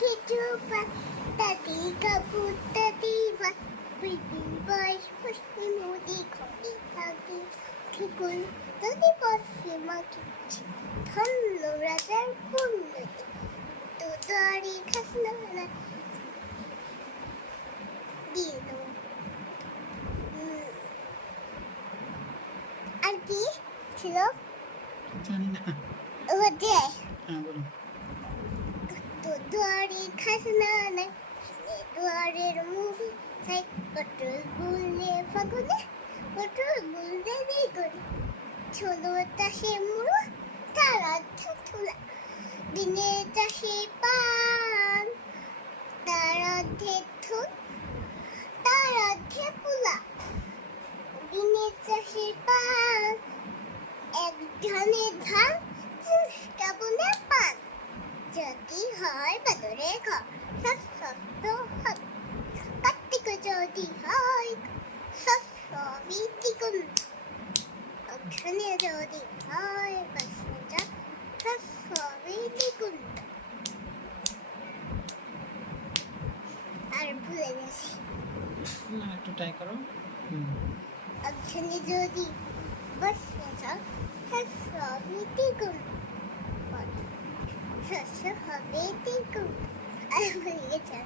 কিছু পাতি কাপুর তাতি বয়স পুষ্টি মুদি খনি থাকি ঠিকুল যদি পশ্চিমা কিছু ধন্য রাজার পূর্ণতি তো দাড়ি খাসনা দিল আর কি ছিল জানি না। ও যে হ্যাঁ বলুন। তো দাড়ি খাসনা না দুয়ারের মুখে তাই পটল বুলে ফাগুনে পটল বুলতে বেগুনে ছোলো চাষে মুড়ো তারা ঠুলা দিনে চাষে পান তারা ধেথুন তারা ধেপুলা দিনে চাষে পান এক ধানে ধান কেবলে পান যদি হয় বাদরে ঘর শস্য হবে কার্তিক যদি হয় শস্য বিদ্যুৎ অক্ষণে যদি হয় বসন্ত শস্য বিদ্যুৎ আর ভুলে গেছি না একটু ট্রাই করো। অক্ষণে যদি বসন্ত শস্য বিদ্যুৎ শস্য হবে দ্বিগুণ আর ভুলে গেছি